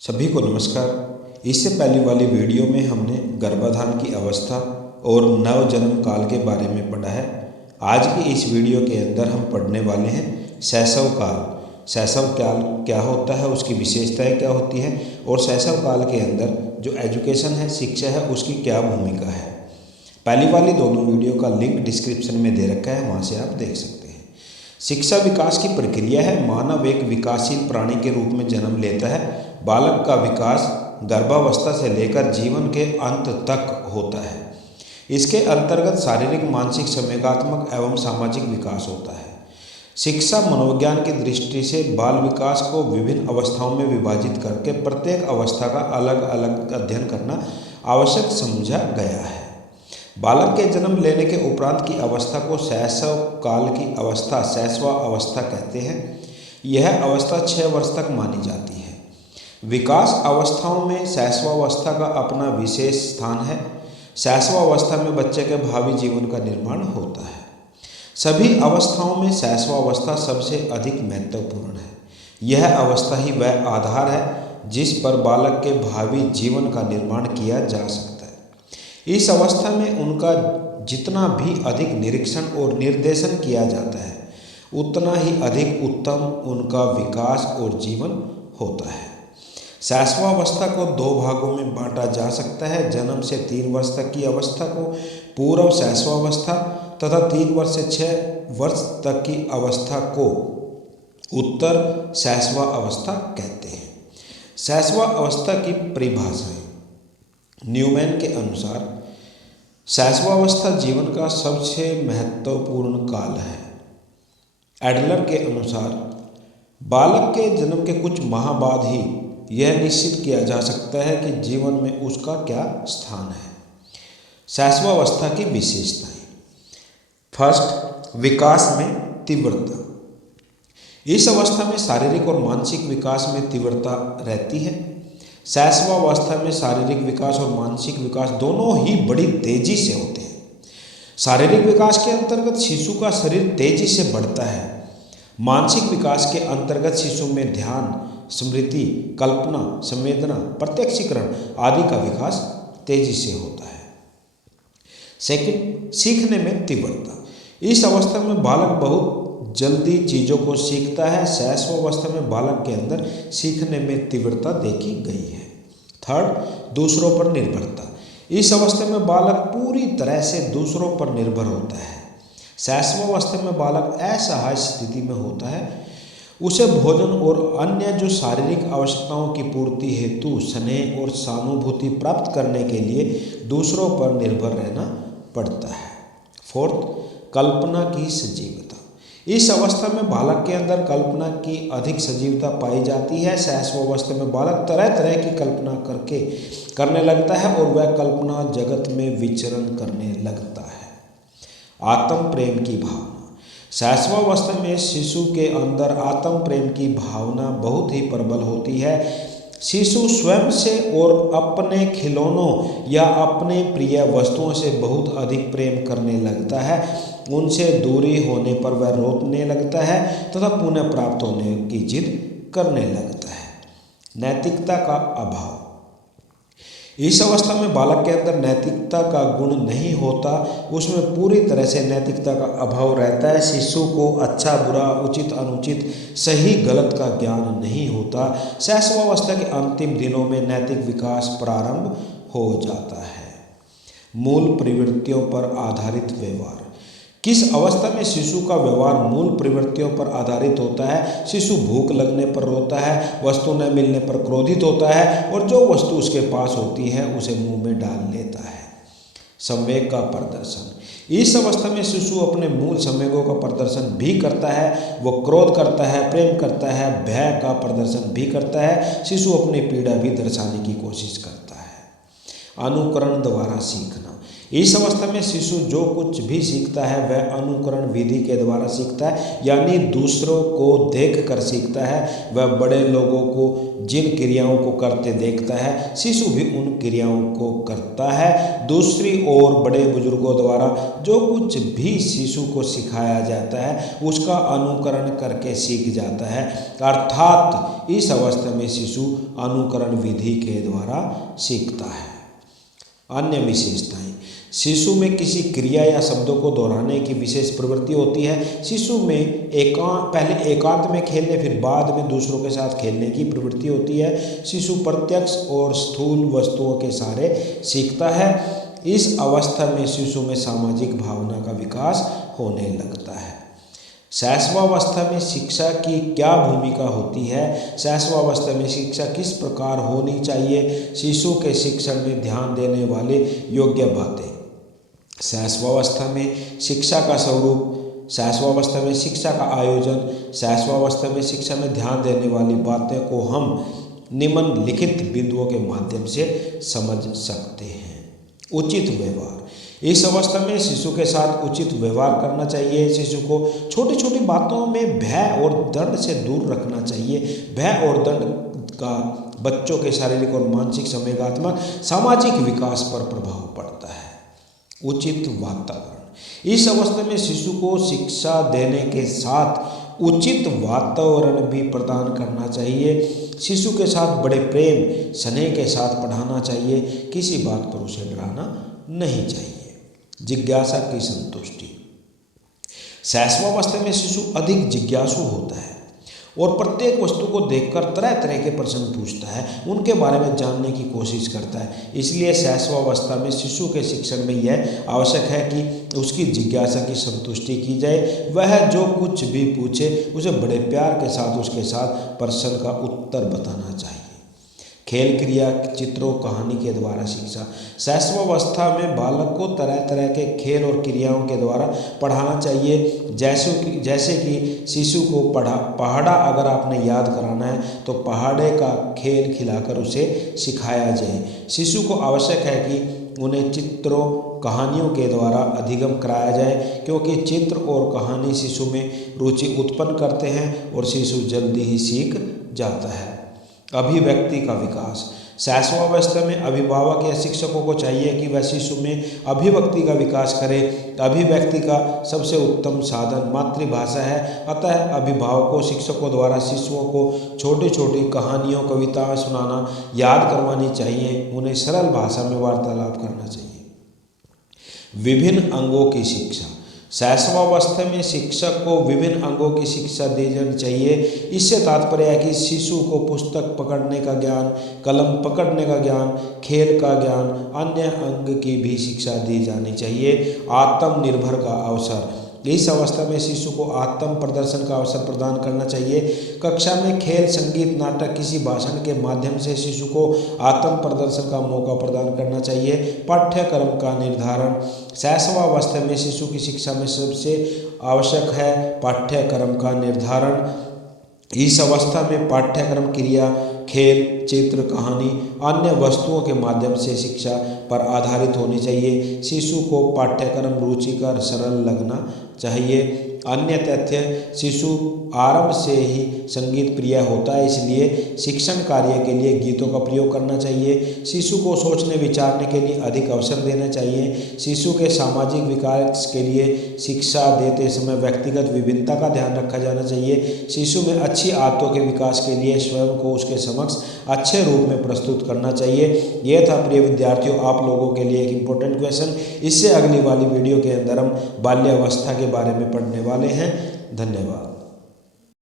सभी को नमस्कार। इससे पहले वाली वीडियो में हमने गर्भाधान की अवस्था और नवजन्म काल के बारे में पढ़ा है। आज की इस वीडियो के अंदर हम पढ़ने वाले हैं शैशव काल। शैशव काल क्या होता है, उसकी विशेषताएं क्या होती हैं और शैशव काल के अंदर जो एजुकेशन है, शिक्षा है, उसकी क्या भूमिका है। पहली वाली दोनों वीडियो का लिंक डिस्क्रिप्शन में दे रखा है, वहाँ से आप देख सकते हैं। शिक्षा विकास की प्रक्रिया है। मानव एक विकासशील प्राणी के रूप में जन्म लेता है। बालक का विकास गर्भावस्था से लेकर जीवन के अंत तक होता है। इसके अंतर्गत शारीरिक, मानसिक, संवेगात्मक एवं सामाजिक विकास होता है। शिक्षा मनोविज्ञान की दृष्टि से बाल विकास को विभिन्न अवस्थाओं में विभाजित करके प्रत्येक अवस्था का अलग अलग अध्ययन करना आवश्यक समझा गया है। बालक के जन्म लेने के उपरांत की अवस्था को शैशव काल की अवस्था, शैशवावस्था कहते हैं। यह अवस्था 6 वर्ष तक मानी जाती है। विकास अवस्थाओं में शैशवावस्था का अपना विशेष स्थान है। शैशवावस्था में बच्चे के भावी जीवन का निर्माण होता है। सभी अवस्थाओं में शैशवावस्था सबसे अधिक महत्वपूर्ण है। यह अवस्था ही वह आधार है जिस पर बालक के भावी जीवन का निर्माण किया जा सकता है। इस अवस्था में उनका जितना भी अधिक निरीक्षण और निर्देशन किया जाता है, उतना ही अधिक उत्तम उनका विकास और जीवन होता है। शैशवावस्था को 2 भागों में बांटा जा सकता है। जन्म से 3 वर्ष तक की अवस्था को पूर्व शैशवावस्था तथा 3 वर्ष से 6 वर्ष तक की अवस्था को उत्तर शैशवावस्था कहते हैं। शैशवावस्था की परिभाषाएं। न्यूमैन के अनुसार शैशवावस्था जीवन का सबसे महत्वपूर्ण काल है। एडलर के अनुसार बालक के जन्म के कुछ माह बाद ही यह निश्चित किया जा सकता है कि जीवन में उसका क्या स्थान है। शैशवावस्था की विशेषताएं। फर्स्ट, विकास में तीव्रता। इस अवस्था में शारीरिक और मानसिक विकास में तीव्रता रहती है। शैशवावस्था में शारीरिक विकास और मानसिक विकास दोनों ही बड़ी तेजी से होते हैं। शारीरिक विकास के अंतर्गत शिशु का शरीर तेजी से बढ़ता है। मानसिक विकास के अंतर्गत शिशु में ध्यान, स्मृति, कल्पना, संवेदना, प्रत्यक्षीकरण आदि का विकास तेजी से होता है। सेकंड, सीखने में तीव्रता। इस अवस्था में बालक बहुत जल्दी चीज़ों को सीखता है। शैशवावस्था में बालक के अंदर सीखने में तीव्रता देखी गई है। थर्ड, दूसरों पर निर्भरता। इस अवस्था में बालक पूरी तरह से दूसरों पर निर्भर होता है। शैशवावस्था में बालक असहाय स्थिति में होता है। उसे भोजन और अन्य जो शारीरिक आवश्यकताओं की पूर्ति हेतु स्नेह और सहानुभूति प्राप्त करने के लिए दूसरों पर निर्भर रहना पड़ता है। फोर्थ, कल्पना की सजीवता। इस अवस्था में बालक के अंदर कल्पना की अधिक सजीवता पाई जाती है। शैशवावस्था में बालक तरह तरह की कल्पना करने लगता है और वह कल्पना जगत में विचरण करने लगता है। आत्म प्रेम की भावना। शैशवावस्था में शिशु के अंदर आत्म प्रेम की भावना बहुत ही प्रबल होती है। शिशु स्वयं से और अपने खिलौनों या अपने प्रिय वस्तुओं से बहुत अधिक प्रेम करने लगता है। उनसे दूरी होने पर वह रोने लगता है तथा पुनः प्राप्त होने की जिद करने लगता है। नैतिकता का अभाव। इस अवस्था में बालक के अंदर नैतिकता का गुण नहीं होता। उसमें पूरी तरह से नैतिकता का अभाव रहता है। शिशु को अच्छा बुरा, उचित अनुचित, सही गलत का ज्ञान नहीं होता। शैशवावस्था के अंतिम दिनों में नैतिक विकास प्रारंभ हो जाता है। मूल प्रवृत्तियों पर आधारित व्यवहार। किस अवस्था में शिशु का व्यवहार मूल प्रवृत्तियों पर आधारित होता है। शिशु भूख लगने पर रोता है, वस्तु न मिलने पर क्रोधित होता है और जो वस्तु उसके पास होती है उसे मुंह में डाल लेता है। संवेग का प्रदर्शन। इस अवस्था में शिशु अपने मूल संवेगों का प्रदर्शन भी करता है। वो क्रोध करता है, प्रेम करता है, भय का प्रदर्शन भी करता है। शिशु अपनी पीड़ा भी दर्शाने की कोशिश करता है। अनुकरण द्वारा सीखना। इस अवस्था में शिशु जो कुछ भी सीखता है वह अनुकरण विधि के द्वारा सीखता है, यानी दूसरों को देख कर सीखता है। वह बड़े लोगों को जिन क्रियाओं को करते देखता है, शिशु भी उन क्रियाओं को करता है। दूसरी ओर बड़े बुजुर्गों द्वारा जो कुछ भी शिशु को सिखाया जाता है उसका अनुकरण करके सीख जाता है, अर्थात इस अवस्था में शिशु अनुकरण विधि के द्वारा सीखता है। अन्य विशेषताएं, शिशु में किसी क्रिया या शब्दों को दोहराने की विशेष प्रवृत्ति होती है। शिशु में पहले एकांत में खेलने फिर बाद में दूसरों के साथ खेलने की प्रवृत्ति होती है। शिशु प्रत्यक्ष और स्थूल वस्तुओं के सहारे सीखता है। इस अवस्था में शिशु में सामाजिक भावना का विकास होने लगता है। शैशवावस्था में शिक्षा की क्या भूमिका होती है? शैशवावस्था में शिक्षा किस प्रकार होनी चाहिए? शिशु के शिक्षण में ध्यान देने वाले योग्य बातें। शैशवावस्था में शिक्षा का स्वरूप, शैशवावस्था में शिक्षा का आयोजन, शैशवावस्था में शिक्षा में ध्यान देने वाली बातें को हम निम्नलिखित बिंदुओं के माध्यम से समझ सकते हैं। उचित व्यवहार, इस अवस्था में शिशु के साथ उचित व्यवहार करना चाहिए। शिशु को छोटी छोटी बातों में भय और दंड से दूर रखना चाहिए। भय और दंड का बच्चों के शारीरिक और मानसिक संवेगात्मक सामाजिक विकास पर प्रभाव पड़ता है। उचित वातावरण, इस अवस्था में शिशु को शिक्षा देने के साथ उचित वातावरण भी प्रदान करना चाहिए। शिशु के साथ बड़े प्रेम स्नेह के साथ पढ़ाना चाहिए। किसी बात पर उसे डराना नहीं चाहिए। जिज्ञासा की संतुष्टि, शैशवावस्था में शिशु अधिक जिज्ञासु होता है और प्रत्येक वस्तु को देखकर तरह तरह के प्रश्न पूछता है, उनके बारे में जानने की कोशिश करता है। इसलिए शैशवावस्था में शिशु के शिक्षण में यह आवश्यक है कि उसकी जिज्ञासा की संतुष्टि की जाए। वह जो कुछ भी पूछे उसे बड़े प्यार के साथ उसके साथ प्रश्न का उत्तर बताना चाहिए। खेल क्रिया, चित्रों, कहानी के द्वारा शिक्षा, शैशवावस्था में बालक को तरह तरह के खेल और क्रियाओं के द्वारा पढ़ाना चाहिए। जैसे कि शिशु को पहाड़ा अगर आपने याद कराना है तो पहाड़े का खेल खिलाकर उसे सिखाया जाए। शिशु को आवश्यक है कि उन्हें चित्रों, कहानियों के द्वारा अधिगम कराया जाए, क्योंकि चित्र और कहानी शिशु में रुचि उत्पन्न करते हैं और शिशु जल्दी ही सीख जाता है। अभिव्यक्ति का विकास, शैशवावस्था में अभिभावक या शिक्षकों को चाहिए कि वह शिशु में अभिव्यक्ति का विकास करे। अभिव्यक्ति का सबसे उत्तम साधन मातृभाषा है, अतः अभिभावकों, शिक्षकों द्वारा शिशुओं को छोटी छोटी कहानियों, कविताएं सुनाना, याद करवानी चाहिए। उन्हें सरल भाषा में वार्तालाप करना चाहिए। विभिन्न अंगों की शिक्षा, शैशवावस्था में शिक्षक को विभिन्न अंगों की शिक्षा दी जानी चाहिए। इससे तात्पर्य है कि शिशु को पुस्तक पकड़ने का ज्ञान, कलम पकड़ने का ज्ञान, खेल का ज्ञान, अन्य अंग की भी शिक्षा दी जानी चाहिए। आत्मनिर्भर का अवसर, इस अवस्था में शिशु को आत्म प्रदर्शन का अवसर प्रदान करना चाहिए। कक्षा में खेल, संगीत, नाटक, किसी भाषण के माध्यम से शिशु को आत्म प्रदर्शन का मौका प्रदान करना चाहिए। पाठ्यक्रम का निर्धारण, शैशवावस्था में शिशु की शिक्षा में सबसे आवश्यक है पाठ्यक्रम का निर्धारण। इस अवस्था में पाठ्यक्रम क्रिया, खेल, चित्र, कहानी, अन्य वस्तुओं के माध्यम से शिक्षा पर आधारित होनी चाहिए। शिशु को पाठ्यक्रम रुचिकर, सरल लगना चाहिए। अन्य तथ्य, शिशु आरंभ से ही संगीत प्रिय होता है, इसलिए शिक्षण कार्य के लिए गीतों का प्रयोग करना चाहिए। शिशु को सोचने विचारने के लिए अधिक अवसर देना चाहिए। शिशु के सामाजिक विकास के लिए शिक्षा देते समय व्यक्तिगत विभिन्नता का ध्यान रखा जाना चाहिए। शिशु में अच्छी आदतों के विकास के लिए स्वयं को उसके समक्ष अच्छे रूप में प्रस्तुत करना चाहिए। यह था प्रिय विद्यार्थियों आप लोगों के लिए एक इम्पोर्टेंट क्वेश्चन। इससे अगली वाली वीडियो के अंदर हम बाल्यावस्था के बारे में पढ़ने वाले हैं। धन्यवाद।